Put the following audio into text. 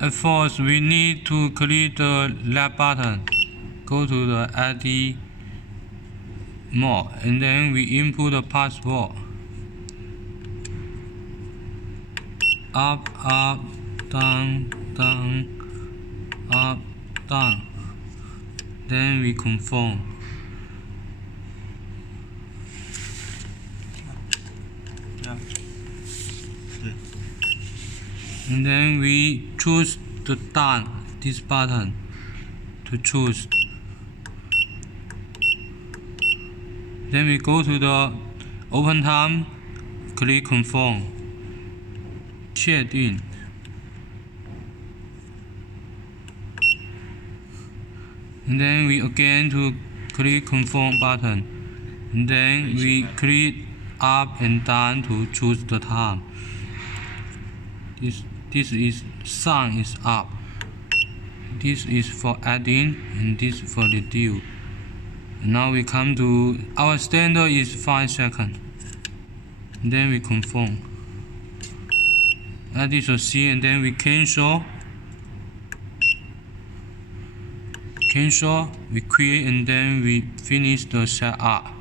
At first, we need to click the left button, go to the ID mode, and then we input the password. Up, up, down, down, up, down. Then we confirm. And then we choose the done, this button to choose. Then we go to the open time, click confirm. 确定。And then we again to click confirm button. And then we click up and down to choose the time. This is sun is up. This is for adding and this for reduce. Now we come to our standard is 5 seconds. And then we confirm. Add this C and then we cancel. We quit and then we finish the setup.